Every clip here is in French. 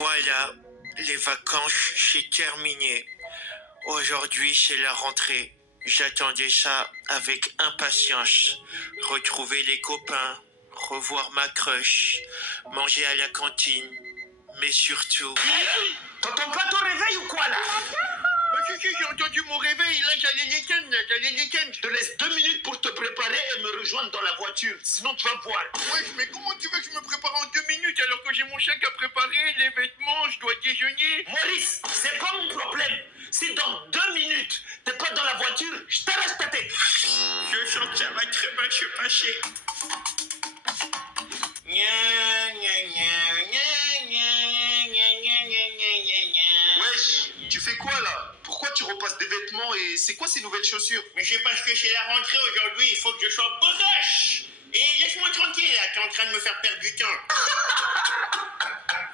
Voilà, les vacances, c'est terminé. Aujourd'hui, c'est la rentrée. J'attendais ça avec impatience. Retrouver les copains, revoir ma crush, manger à la cantine, mais surtout... T'entends pas ton réveil ou quoi là? Si, j'ai entendu mon réveil, là j'allais l'éteindre. Je te laisse 2 minutes pour te préparer et me rejoindre dans la voiture, sinon tu vas voir. Ouais, mais comment tu veux que je me prépare en 2 minutes alors que j'ai mon sac à préparer, les vêtements, je dois déjeuner? Maurice, c'est pas mon problème. Si dans 2 minutes, t'es pas dans la voiture, je t'arrache ta tête. Je sens que ça va très mal se passer. Wesh, tu fais quoi là? Pourquoi tu repasses des vêtements et c'est quoi ces nouvelles chaussures? Mais c'est parce que c'est la rentrée aujourd'hui, il faut que je sois bodoche. Et laisse-moi tranquille là, t'es en train de me faire perdre du temps.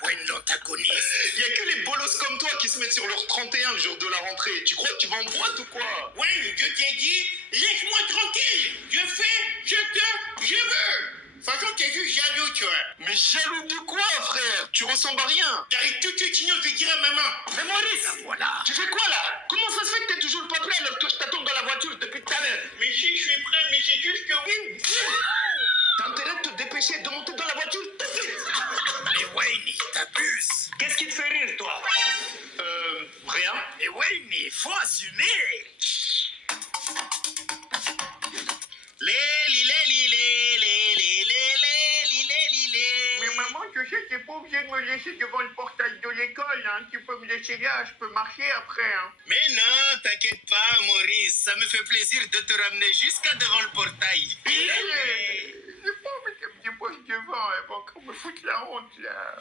Ouais, l'antagoniste. Y a que les bolos comme toi qui se mettent sur leur 31 le jour de la rentrée. Tu crois que tu vas en boîte ou quoi? Ouais, je t'ai dit, laisse-moi tranquille. Je fais, je veux. De toute façon, t'es juste jaloux, tu vois. Mais jaloux de quoi, frère? Tu ressembles à rien. T'arrives tout de suite, sinon je vais dire à maman. Mais Maurice, Voilà. tu fais quoi là? Comment ça se fait que t'es toujours pas prêt alors que je t'attends dans la voiture depuis tout à l'heure? Mais si, je suis prêt, mais c'est juste que oui. T'as intérêt de te dépêcher de monter dans la voiture tout de suite. Mais Wayne, t'abuses. Qu'est-ce qui te fait rire, toi? Rien. Mais Wayne, il faut assumer. Mais maman, tu sais, t'es pas obligé de me laisser devant le portail de l'école, hein. Tu peux me laisser là, je peux marcher après, hein. Mais non, t'inquiète pas, Maurice. Ça me fait plaisir de te ramener jusqu'à devant le portail. J'ai pas envie qu'elle me débauche devant, elle va encore me foutre la honte, là.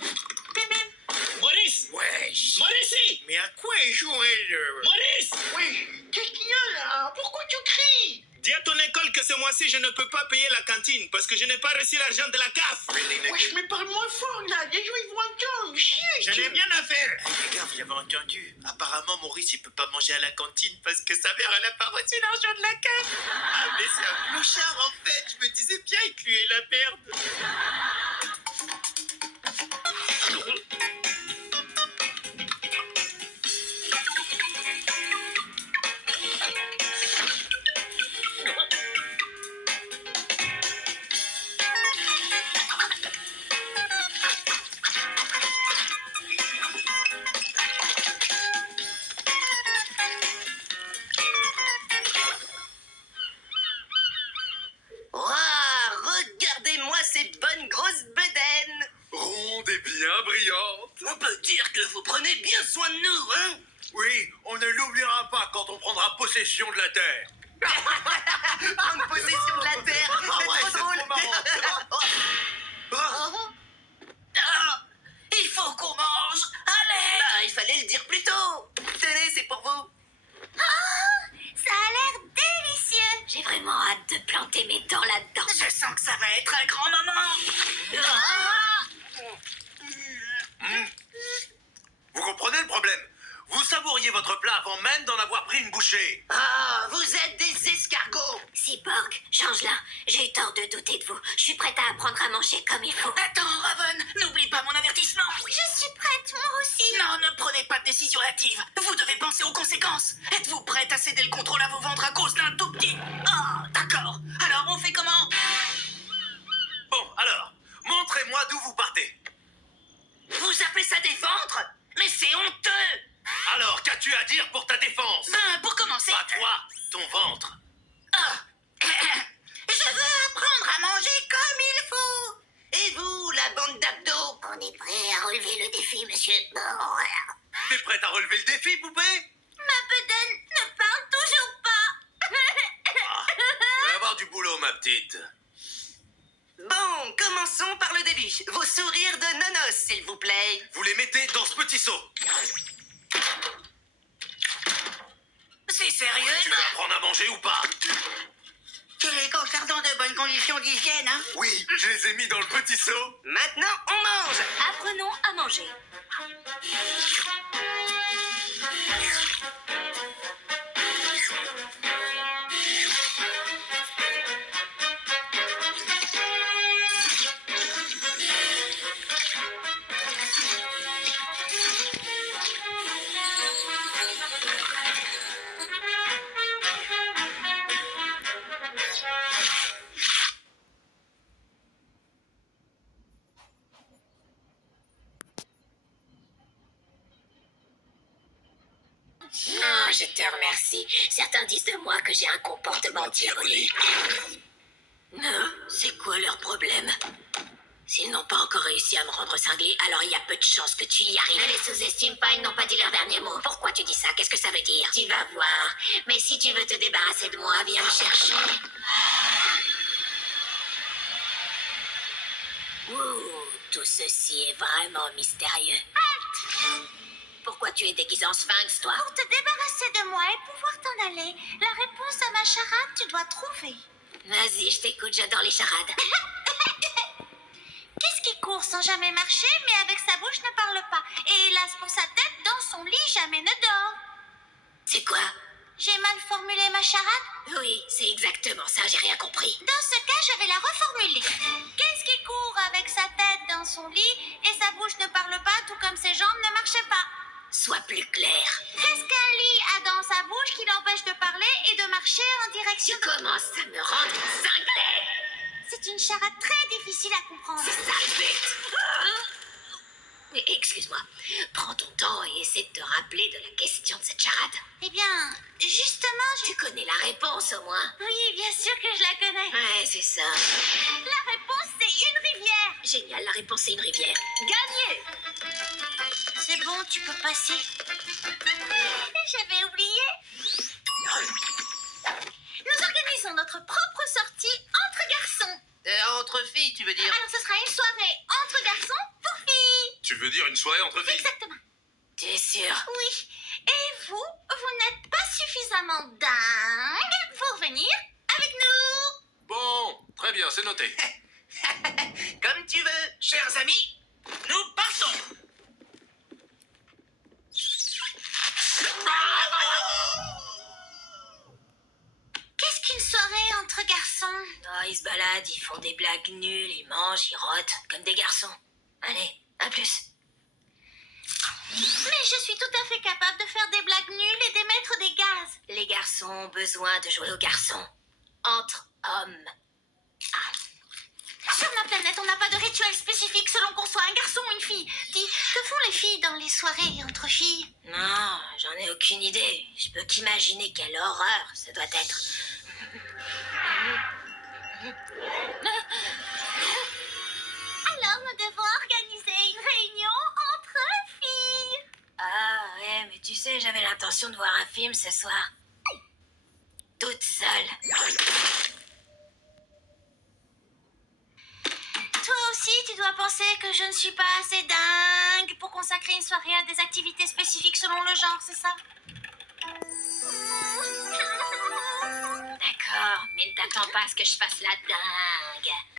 Maurice! Wesh. Maurice! Mais à quoi elle joue, elle? Maurice! Oui, qu'est-ce qu'il y a, là? Pourquoi tu cries? Dis à ton école que ce mois-ci, je ne peux pas payer la cantine parce que je n'ai pas reçu l'argent de la CAF. Wesh, mais parle-moi fort, là. Les gens, ils vont entendre. J'en ai rien à faire. Les gars, vous avez entendu? Apparemment, Maurice, il peut pas manger à la cantine parce que sa mère, elle a pas reçu l'argent de la CAF. Ah, mais c'est un clochard, en fait. Je me disais bien qu'il lui est la merde. Waouh, regardez-moi ces bonnes grosses bedaines. Ronde et bien brillante. On peut dire que vous prenez bien soin de nous, hein? Oui, on ne l'oubliera pas quand on prendra possession de la terre. Prendre possession de la terre, c'est trop drôle. Oh. Ah, il faut qu'on mange. Allez. Bah, il fallait le dire plus tôt. Tenez, c'est pour vous. Ça a l'air délicieux. J'ai vraiment hâte de planter mes dents là-dedans. Je sens que ça va être un grand moment. Vous comprenez le problème? Vous savouriez votre plat avant même d'en avoir pris une bouchée. Ah, vous êtes des escargots. Cyborg, change-la. J'ai eu tort de douter de vous. Je suis prête à apprendre à manger comme il faut. Attends, Raven, n'oublie pas mon avertissement. Je suis prête, moi aussi. Non, ne prenez pas de décision hâtive. Vous devez penser aux conséquences. Êtes-vous prête à céder le contrôle à vos ventres à cause d'un tout petit... Ah, d'accord. Alors, on fait comment? Bon, alors, montrez-moi d'où vous partez. Vous appelez ça des ventres? Mais c'est honteux. Alors, qu'as-tu à dire pour ta défense? Ben, pour commencer... Pas toi, ton ventre. Ah. Je veux apprendre à manger comme il faut. Et vous, la bande d'abdos? On est prêt à relever le défi, monsieur. T'es prête à relever le défi, poupée? Ma bedaine ne parle toujours pas. Tu vas avoir du boulot, ma petite. Bon, commençons par le début. Vos sourires de nonos, s'il vous plaît. Vous les mettez dans ce petit seau. C'est sérieux? Tu vas apprendre à manger ou pas? C'est concernant de bonnes conditions d'hygiène, hein? Oui, je les ai mis dans le petit seau. Maintenant, on mange. Apprenons à manger. Non, je te remercie. Certains disent de moi que j'ai un comportement diabolique. Non, c'est quoi leur problème? S'ils n'ont pas encore réussi à me rendre cinglé, alors il y a peu de chances que tu y Ne arrives. les sous-estime pas, ils n'ont pas dit leur dernier mot. Pourquoi tu dis ça? Qu'est-ce que ça veut dire? Tu vas voir. Mais si tu veux te débarrasser de moi, viens me chercher. Ouh, tout ceci est vraiment mystérieux. Pourquoi tu es déguisé en sphinx, toi? Pour te débarrasser de moi et pouvoir t'en aller, la réponse à ma charade, tu dois trouver. Vas-y, je t'écoute, j'adore les charades. Qu'est-ce qui court sans jamais marcher, mais avec sa bouche ne parle pas? Et hélas pour sa tête, dans son lit, jamais ne dort. C'est quoi? J'ai mal formulé ma charade? Oui, c'est exactement ça, j'ai rien compris. Dans ce cas, je vais la reformuler. Qu'est-ce qui court avec sa tête dans son lit et sa bouche ne parle pas, tout comme ses jambes ne marchaient pas? Sois plus clair. Qu'est-ce qu'un lit a dans sa bouche qui l'empêche de parler et de marcher en direction Tu commences à me rendre cinglé. C'est une charade très difficile à comprendre. C'est ça le but. Mais excuse-moi, prends ton temps et essaie de te rappeler de la question de cette charade. Eh bien, justement, Tu connais la réponse au moins. Oui, bien sûr que je la connais. Ouais, c'est ça. La réponse, c'est une rivière. Génial, la réponse c'est une rivière. Gagné. C'est bon, tu peux passer. J'avais oublié. Nous organisons notre propre sortie entre garçons. Entre filles, tu veux dire? Alors ce sera une soirée entre garçons pour filles. Tu veux dire une soirée entre filles? Exactement. Tu es sûr? Oui. Et vous n'êtes pas suffisamment dingue pour venir avec nous. Bon, très bien, c'est noté. Comme tu veux. Chers amis, nous partons. Qu'est-ce qu'une soirée entre garçons? Oh, ils se baladent, ils font des blagues nulles, ils mangent, ils rotent, comme des garçons. Allez, à plus. Mais je suis tout à fait capable de faire des blagues nulles et d'émettre des gaz. Les garçons ont besoin de jouer aux garçons. Entre hommes. Sur ma planète, on n'a pas de rituel spécifique selon qu'on soit un garçon ou une fille. Dis, que font les filles dans les soirées entre filles? Non, j'en ai aucune idée. Je peux qu'imaginer quelle horreur ça doit être. Alors nous devons organiser une réunion entre filles. Ah ouais, mais tu sais, j'avais l'intention de voir un film ce soir. Toute seule. Toi aussi, tu dois penser que je ne suis pas assez dingue pour consacrer une soirée à des activités spécifiques selon le genre, c'est ça? D'accord, mais ne t'attends pas à ce que je fasse la dingue.